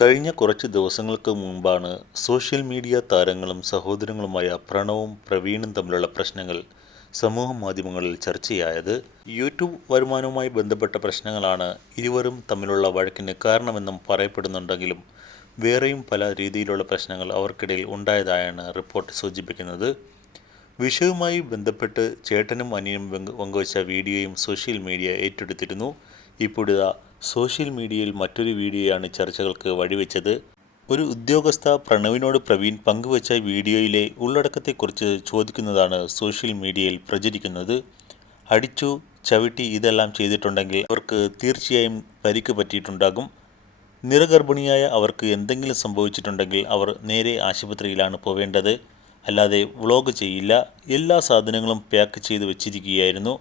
കഴിഞ്ഞ കുറച്ച് ദിവസങ്ങൾക്ക് മുമ്പാണ് സോഷ്യൽ മീഡിയ താരങ്ങളും സഹോദരങ്ങളുമായ പ്രണവും പ്രവീണും തമ്മിലുള്ള പ്രശ്നങ്ങൾ സമൂഹ മാധ്യമങ്ങളിൽ ചർച്ചയായത്. യൂട്യൂബ് വരുമാനവുമായി ബന്ധപ്പെട്ട പ്രശ്നങ്ങളാണ് ഇരുവരും തമ്മിലുള്ള വഴക്കിന് കാരണമെന്നും പറയപ്പെടുന്നുണ്ടെങ്കിലും വേറെയും പല രീതിയിലുള്ള പ്രശ്നങ്ങൾ അവർക്കിടയിൽ ഉണ്ടായതായാണ് റിപ്പോർട്ട് സൂചിപ്പിക്കുന്നത്. വിഷയവുമായി ബന്ധപ്പെട്ട് ചേട്ടനും അനിയനും പങ്ക് പങ്കുവച്ച വീഡിയോയും സോഷ്യൽ മീഡിയ ഏറ്റെടുത്തിരുന്നു. ഇപ്പോഴിതാ സോഷ്യൽ മീഡിയയിൽ മറ്റൊരു വീഡിയോയാണ് ചർച്ചകൾക്ക് വഴിവെച്ചത്. ഒരു ഉദ്യോഗസ്ഥ പ്രണവിനോട് പ്രവീൺ പങ്കുവച്ച വീഡിയോയിലെ ഉള്ളടക്കത്തെക്കുറിച്ച് ചോദിക്കുന്നതാണ് സോഷ്യൽ മീഡിയയിൽ പ്രചരിക്കുന്നത്. അടിച്ചു ചവിട്ടി ഇതെല്ലാം ചെയ്തിട്ടുണ്ടെങ്കിൽ അവർക്ക് തീർച്ചയായും പരിക്ക് പറ്റിയിട്ടുണ്ടാകും. നിറഗർഭിണിയായ അവർക്ക് എന്തെങ്കിലും സംഭവിച്ചിട്ടുണ്ടെങ്കിൽ അവർ നേരെ ആശുപത്രിയിലാണ് പോവേണ്ടത്. അല്ലാതെ വ്ളോഗ് ചെയ്യില്ല. എല്ലാ സാധനങ്ങളും പാക്ക് ചെയ്ത് വെച്ചിരിക്കുകയായിരുന്നു.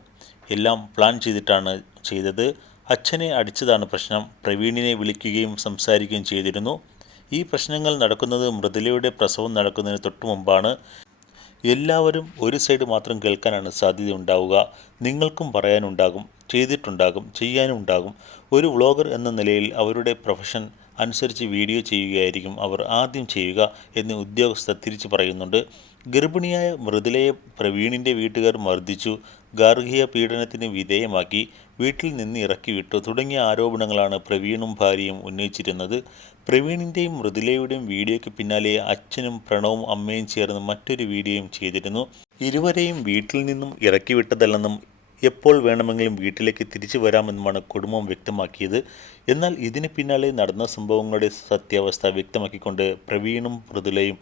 എല്ലാം പ്ലാൻ ചെയ്തിട്ടാണ് ചെയ്തത്. അച്ഛനെ അടിച്ചതാണ് പ്രശ്നം. പ്രവീണിനെ വിളിക്കുകയും സംസാരിക്കുകയും ചെയ്തിരുന്നു. ഈ പ്രശ്നങ്ങൾ നടക്കുന്നത് മൃദുലയുടെ പ്രസവം നടക്കുന്നതിന് തൊട്ടു മുമ്പാണ്. എല്ലാവരും ഒരു സൈഡ് മാത്രം കേൾക്കാനാണ് സാധ്യത ഉണ്ടാവുക നിങ്ങൾക്കും പറയാനുണ്ടാകും ചെയ്തിട്ടുണ്ടാകും ചെയ്യാനും ഉണ്ടാകും ഒരു വ്ളോഗർ എന്ന നിലയിൽ അവരുടെ പ്രൊഫഷൻ അനുസരിച്ച് വീഡിയോ ചെയ്യുകയായിരിക്കും അവർ ആദ്യം ചെയ്യുക എന്ന് ഉദ്യോഗസ്ഥർ തിരിച്ചു പറയുന്നുണ്ട്. ഗർഭിണിയായ മൃദുലയെ പ്രവീണിന്റെ വീട്ടുകാർ മർദ്ദിച്ചു. ഗാർഹിക പീഡനത്തിന് വിധേയമാക്കി വീട്ടിൽ നിന്ന് ഇറക്കിവിട്ടു. തുടങ്ങിയ ആരോപണങ്ങളാണ് പ്രവീണും ഭാര്യയും ഉന്നയിച്ചിരുന്നത്. പ്രവീണിന്റെയും മൃദുലയുടെയും വീഡിയോയ്ക്ക് പിന്നാലെ അച്ഛനും പ്രണവും അമ്മയും ചേർന്ന് മറ്റൊരു വീഡിയോയും ചെയ്തിരുന്നു. ഇരുവരെയും വീട്ടിൽ നിന്നും ഇറക്കിവിട്ടതല്ലെന്നും എപ്പോൾ വേണമെങ്കിലും വീട്ടിലേക്ക് തിരിച്ചു വരാമെന്നുമാണ് കുടുംബം വ്യക്തമാക്കിയത്. എന്നാൽ ഇതിന് പിന്നാലെ നടന്ന സംഭവങ്ങളുടെ സത്യാവസ്ഥ വ്യക്തമാക്കിക്കൊണ്ട് പ്രവീണും മൃദുലയും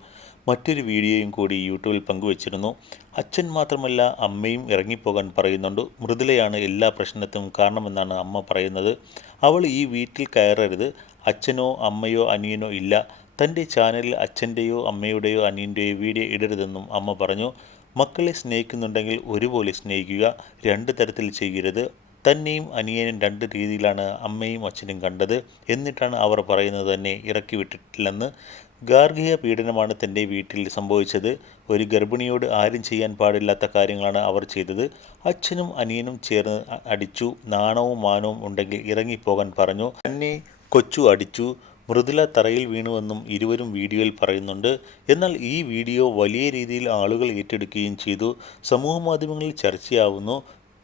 മറ്റൊരു വീഡിയോയും കൂടി യൂട്യൂബിൽ പങ്കുവച്ചിരുന്നു. അച്ഛൻ മാത്രമല്ല അമ്മയും ഇറങ്ങിപ്പോകാൻ പറയുന്നുണ്ട്. മൃദുലയാണ് എല്ലാ പ്രശ്നത്തിനും കാരണമെന്നാണ് അമ്മ പറയുന്നത്. അവൾ ഈ വീട്ടിൽ കയറരുത്. അച്ഛനോ അമ്മയോ അനിയനോ ഇല്ല. തന്റെ ചാനലിൽ അച്ഛന്റെയോ അമ്മയുടെയോ അനിയന്റെയോ വീഡിയോ ഇടരുതെന്നും അമ്മ പറഞ്ഞു. മക്കളെ സ്നേഹിക്കുന്നുണ്ടെങ്കിൽ ഒരുപോലെ സ്നേഹിക്കുക. രണ്ട് തരത്തിൽ ചെയ്യരുത്. തന്നെയും അനിയനും രണ്ട് രീതിയിലാണ് അമ്മയും അച്ഛനും കണ്ടത്. എന്നിട്ടാണ് അവർ പറയുന്നത് തന്നെ ഇറക്കി വിട്ടിട്ടില്ലെന്ന്. ഗാർഹിക പീഡനമാണ് തന്റെ വീട്ടിൽ സംഭവിച്ചത്. ഒരു ഗർഭിണിയോട് ആരും ചെയ്യാൻ പാടില്ലാത്ത കാര്യങ്ങളാണ് അവർ ചെയ്തത്. അച്ഛനും അനിയനും ചേർന്ന് അടിച്ചു. നാണവും മാനവും ഉണ്ടെങ്കിൽ ഇറങ്ങിപ്പോകാൻ പറഞ്ഞു. തന്നെ കൊച്ചു അടിച്ചു. മൃദുല തറയിൽ വീണുവെന്നും ഇരുവരും വീഡിയോയിൽ പറയുന്നുണ്ട്. എന്നാൽ ഈ വീഡിയോ വലിയ രീതിയിൽ ആളുകൾ ഏറ്റെടുക്കുകയും ചെയ്തു. സമൂഹ മാധ്യമങ്ങളിൽ ചർച്ചയാവുന്നു.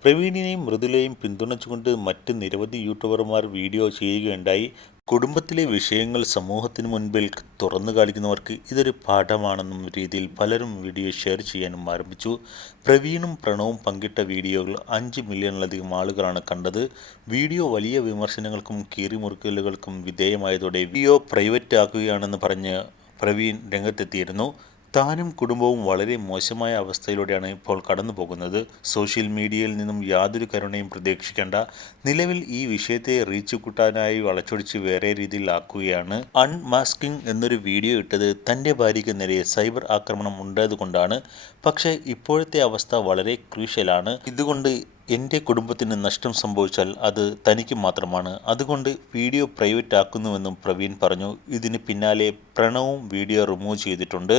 പ്രവീണിനെയും മൃദുലയും പിന്തുണച്ചുകൊണ്ട് മറ്റ് നിരവധി യൂട്യൂബർമാർ വീഡിയോ ചെയ്യുകയുണ്ടായി. കുടുംബത്തിലെ വിഷയങ്ങൾ സമൂഹത്തിന് മുൻപിൽ തുറന്നു കാണിക്കുന്നവർക്ക് ഇതൊരു പാഠമാണെന്നും രീതിയിൽ പലരും വീഡിയോ ഷെയർ ചെയ്യാനും ആരംഭിച്ചു. പ്രവീണും പ്രണവും പങ്കിട്ട വീഡിയോകൾ അഞ്ച് മില്യണിലധികം ആളുകളാണ് കണ്ടത്. വീഡിയോ വലിയ വിമർശനങ്ങൾക്കും കീറിമുറുക്കലുകൾക്കും വിധേയമായതോടെ വീഡിയോ പ്രൈവറ്റ് ആക്കുകയാണെന്ന് പറഞ്ഞ് പ്രവീൺ രംഗത്തെത്തിയിരുന്നു. താനും കുടുംബവും വളരെ മോശമായ അവസ്ഥയിലൂടെയാണ് ഇപ്പോൾ കടന്നു പോകുന്നത്. സോഷ്യൽ മീഡിയയിൽ നിന്നും യാതൊരു കരുണയും പ്രതീക്ഷിക്കേണ്ട. നിലവിൽ ഈ വിഷയത്തെ റീച്ച് കൂട്ടാനായി വളച്ചൊടിച്ച് വേറെ രീതിയിൽ ആക്കുകയാണ് അൺമാസ്കിംഗ് എന്നൊരു വീഡിയോ ഇട്ടത് തന്റെ ഭാര്യയ്ക്ക് നേരെ സൈബർ ആക്രമണം ഉണ്ടായതുകൊണ്ടാണ്. പക്ഷേ ഇപ്പോഴത്തെ അവസ്ഥ വളരെ ക്രൂഷ്യലാണ്. ഇതുകൊണ്ട് എന്റെ കുടുംബത്തിന് നഷ്ടം സംഭവിച്ചാൽ അത് തനിക്ക് മാത്രമാണ്. അതുകൊണ്ട് വീഡിയോ പ്രൈവറ്റ് ആക്കുന്നുവെന്നും പ്രവീൺ പറഞ്ഞു. ഇതിന് പിന്നാലെ പ്രണവും വീഡിയോ റിമൂവ് ചെയ്തിട്ടുണ്ട്.